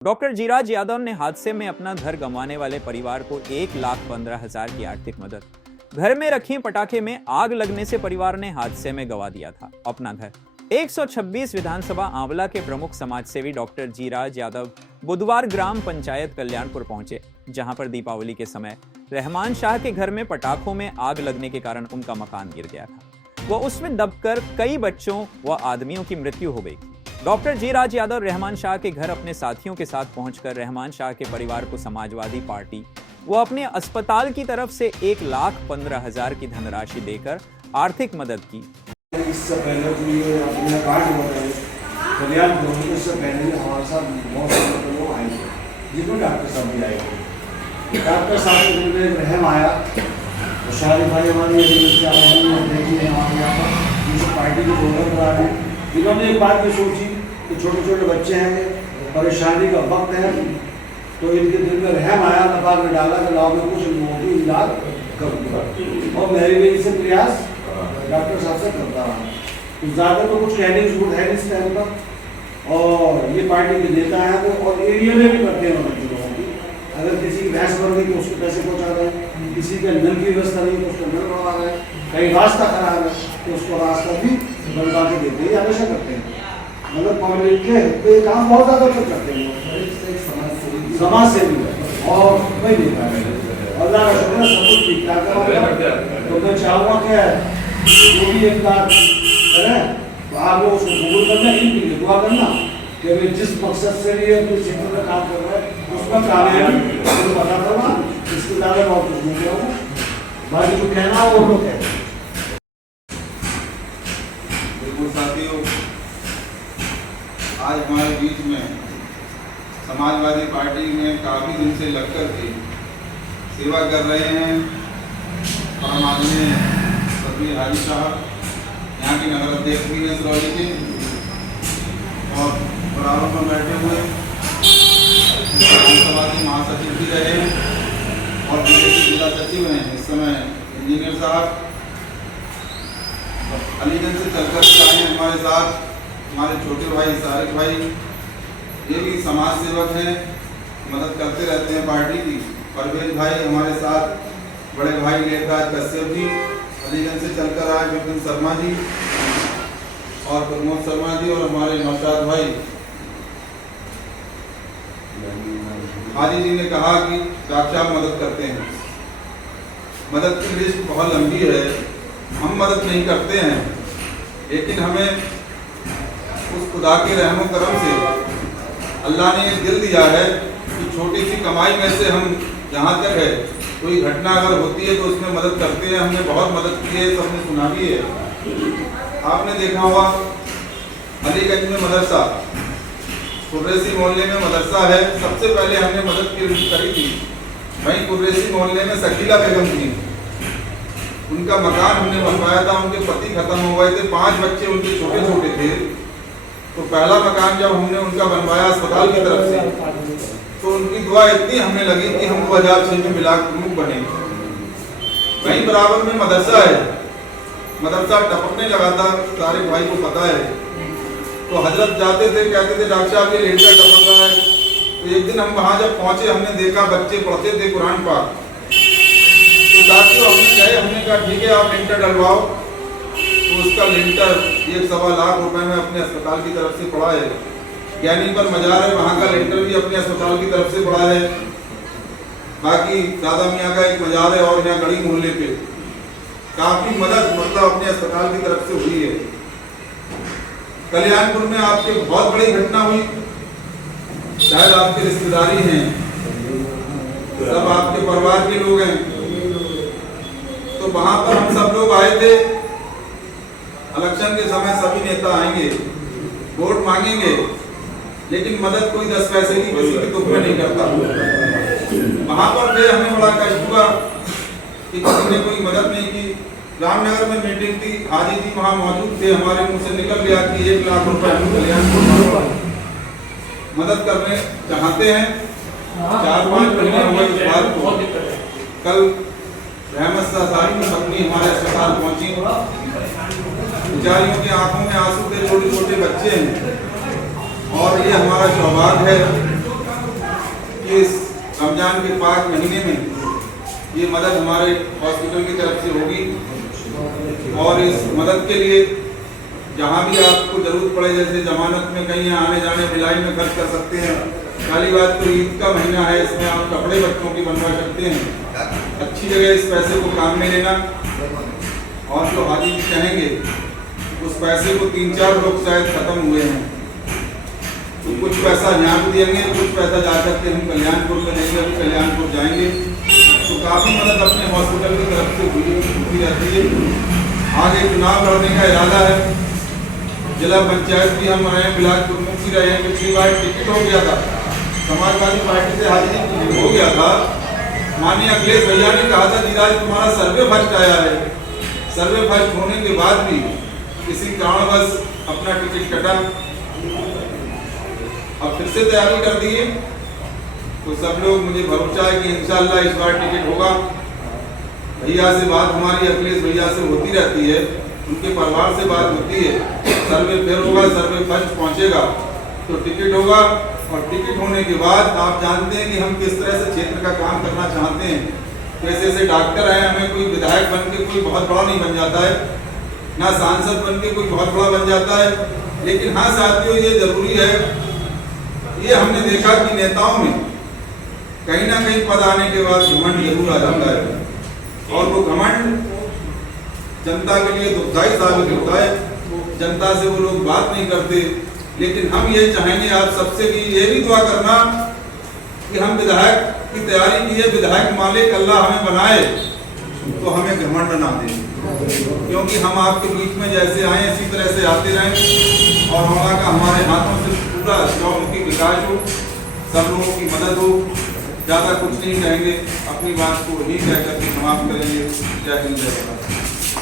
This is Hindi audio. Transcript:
डॉक्टर जीराज यादव ने हादसे में अपना घर गंवाने वाले परिवार को 1,15,000 की आर्थिक मदद। घर में रखी पटाखे में आग लगने से परिवार ने हादसे में गंवा दिया था अपना घर। 126 विधानसभा आंवला के प्रमुख समाजसेवी डॉक्टर जीराज यादव बुधवार ग्राम पंचायत कल्याणपुर पहुंचे, जहां पर दीपावली के समय रहमान शाह के घर में पटाखों में आग लगने के कारण उनका मकान गिर गया था। वह उसमें दबकर कई बच्चों व आदमियों की मृत्यु हो गई थी। डॉक्टर जीराज यादव रहमान शाह के घर अपने साथियों के साथ पहुंचकर रहमान शाह के परिवार को समाजवादी पार्टी व अपने अस्पताल की तरफ से 1,15,000 की धनराशि देकर आर्थिक मदद की। इससे पहले अपने कार्ड बनाए कल्याण इससे पहले हमारे साथ बहुत सारे लोग आए थे, जिनको डॉक्टर साहब भी आए थे। डॉक्टर साहब के दिल में रहम आया तो शादी भाई हमारी देखिए हमारे यहाँ पर पार्टी के प्रोग्राम करा रहे हैं। इन्होंने एक बात भी सोची कि छोटे छोटे बच्चे हैं, परेशानी का वक्त है, तो इनके दिल में रहम आया, नफाक में डाला कि लाभ में कुछ लोगों की इमदाद करूँगा। और मेरी भी इसे प्रयास डॉक्टर साहब से करता रहा। तो ज़्यादा तो कुछ कहने की जरूरत है नहीं इस टाइम पर। और ये पार्टी के नेता हैं वो, और एरिया में भी करते हैं बच्चे लोगों की। अगर किसी की भैंस बढ़ गई तो उसको पैसे पहुँचा रहे हैं, किसी के नल की व्यवस्था नहीं तो उसको नल बनवा रहे हैं, कहीं रास्ता खराब है तो उसको रास्ता भी बनवा के देते हैं, हमेशा करते हैं। मतलब पब्लिक के काम बहुत ज़्यादा करते हैं, समाज सेवी है और कोई नहीं कर रहे। अल्लाह का शुक्र सब कुछ ठीक ठाक है। तो मैं चाहूँगा कि जो भी एक बात करें तो आप लोग उसको कबूल करना, इनके दुआ करना कि वे जिस मकसद से लिए जिस क्षेत्र में काम कर रहे हैं उसमें कामयाबी बता करना। इसके ज़्यादा बहुत कुछ नहीं कहूँ, बाकी जो कहना है वो लोग कहते हैं। साथियों, आज हमारे बीच में समाजवादी पार्टी में काफ़ी दिन से लगकर के सेवा कर रहे हैं परम आदरणीय सभी हाजी साहब, यहाँ के नगर अध्यक्ष भी हैं सरौली के, और बराबर में बैठे हुए विधानसभा के महासचिव भी रहे और बीजेपी जिला सचिव हैं इस समय इंजीनियर साहब। अलीगंज से चलकर आए हैं हमारे साथ हमारे छोटे भाई सारिक भाई, ये भी समाज सेवक हैं, मदद करते रहते हैं पार्टी की। परवेज भाई हमारे साथ, बड़े भाई लेखराज कश्यप जी अलीगंज से चलकर आए, विपिन शर्मा जी और प्रमोद शर्मा जी, और हमारे नौशाद भाई। हाजी जी ने कहा कि डॉक्टर साहब मदद करते हैं, मदद की लिस्ट बहुत लंबी है, हम मदद नहीं करते हैं, लेकिन हमें उस खुदा के रहमो करम से अल्लाह ने एक दिल दिया है कि छोटी सी कमाई में से हम जहाँ तक है कोई घटना अगर होती है तो उसमें मदद करते हैं। हमने बहुत मदद की है, सबने सुना भी है। आपने देखा होगा अलीगंज में मदरसा, कुर्रेसी मोहल्ले में मदरसा है, सबसे पहले हमने मदद करी थी। वहीं कुर्रेसी मोहल्ले में शकीला बेगम थी, उनका मकान हमने बनवाया था, उनके पति खत्म हो गए थे, 5 बच्चे उनके छोटे छोटे थे। तो पहला मकान जब हमने उनका बनवाया अस्पताल की तरफ से, तो उनकी दुआ इतनी हमें लगी कि हम 2006 में मिलाद प्रमुख बने। वहीं बराबर में मदरसा है, मदरसा टपकने लगा था, सारे भाई को पता है। तो हजरत जाते थे, कहते थे डॉक्टर साहब ये लेंटर टपक रहा है। तो एक दिन हम वहाँ जब पहुँचे, हमने देखा बच्चे पढ़ते थे कुरान पाक। तो साथियों हमने गए, हमने कहा ठीक है आप लेंटर डलवाओ। तो उसका लेंटर 1.25 लाख रुपए में अपने अस्पताल की तरफ से पड़ा है। ज्ञानी पर मजार है, वहाँ का लेंटर भी अपने अस्पताल की तरफ से पड़ा है। बाकी दादा मियाँ का एक मजार है और यहाँ गड़ी मोहल्ले पे काफ़ी मदद मतलब अपने अस्पताल की तरफ से हुई है। कल्याणपुर में आपके बहुत बड़ी घटना हुई, शायद आपके रिश्तेदारी हैं, सब आपके परिवार के लोग हैं। तो वहां पर हम सब लोग आए थे। इलेक्शन के समय सभी नेता आएंगे, वोट मांगेंगे, लेकिन मदद कोई 10 पैसे की किसी के दुख में नहीं करता। वहां पर थे, हमें बड़ा कष्ट हुआ कि किसी ने कोई मदद नहीं की। रामनगर में मीटिंग थी, हाजी जी वहाँ मौजूद थे, हमारे मुंह से निकल गया कि 1 लाख रुपए हम कल्याणपुर मदद करने चाहते हैं। 4-5 महीने हुए इस बात को। कल रहमत साहब की पत्नी हमारे अस्पताल पहुंची, बेचारियों की आंखों में आंसू थे, छोटे छोटे बच्चे हैं। और ये हमारा सौभाग्य है कि इस रमजान के पाक महीने में ये मदद हमारे हॉस्पिटल की तरफ से होगी और इस मदद के लिए जहाँ भी आपको जरूरत पड़े, जैसे जमानत में कहीं आने जाने मिलाई में खर्च कर सकते हैं। पहली बात तो ईद का महीना है, इसमें आप कपड़े बच्चों की बनवा सकते हैं। अच्छी जगह इस पैसे को काम में लेना, और जो हाजी जी कहेंगे उस पैसे को 3-4 लोग शायद खत्म हुए हैं, तो कुछ पैसा यहाँ भी देंगे, कुछ पैसा जा करके हम कल्याणपुर में देंगे। अभी कल्याणपुर जाएंगे तो काफ़ी मदद अपने हॉस्पिटल की तरफ से हुई रहती है। आगे चुनाव लड़ने का इरादा है, जिला पंचायत भी हम रहे हैं, बिलासपुर मुखी रहे हैं। पिछली बार टिकट हो गया था, समाजवादी पार्टी से हाजी हो गया था। माननीय अखिलेश भैया ने कहा था धीराज तुम्हारा सर्वे फर्स्ट आया है। सर्वे फर्स्ट होने के बाद भी किसी कारणवश अपना टिकट कटा, अब फिर से तैयारी कर दी है। तो सब लोग, मुझे भरोसा है कि इंशाल्लाह इस बार टिकट होगा। भैया से बात हमारी अखिलेश भैया से होती रहती है, उनके परिवार से बात होती है। सर्वे फिर होगा, सर्वे फर्स्ट पहुंचेगा तो टिकट होगा, और टिकट होने के बाद आप जानते हैं कि हम किस तरह से क्षेत्र का काम करना चाहते हैं। जैसे जैसे डॉक्टर हैं, हमें कोई विधायक बन के कोई बहुत बड़ा नहीं बन जाता है, ना सांसद बन के कोई बहुत बड़ा बन जाता है। लेकिन हाँ साथियों, ये जरूरी है, ये हमने देखा कि नेताओं में कहीं ना कहीं पद आने के बाद घमंड जरूर आ जाता है, और वो घमंड जनता के लिए दुखदायी साबित होता है। जनता से वो लोग बात नहीं करते। लेकिन हम ये चाहेंगे आप सबसे कि ये भी दुआ करना कि हम विधायक की तैयारी की है, विधायक मालिक अल्लाह हमें बनाए तो हमें घमंड ना दे, क्योंकि हम आपके बीच में जैसे आए इसी तरह से आते रहें, और वहाँ का हमारे हाथों से पूरा चौमुखी विकास हो, सब लोगों की मदद हो। ज़्यादा कुछ नहीं कहेंगे, अपनी बात को ही कह करके समाप्त करेंगे। जय हिंद, जय भारत।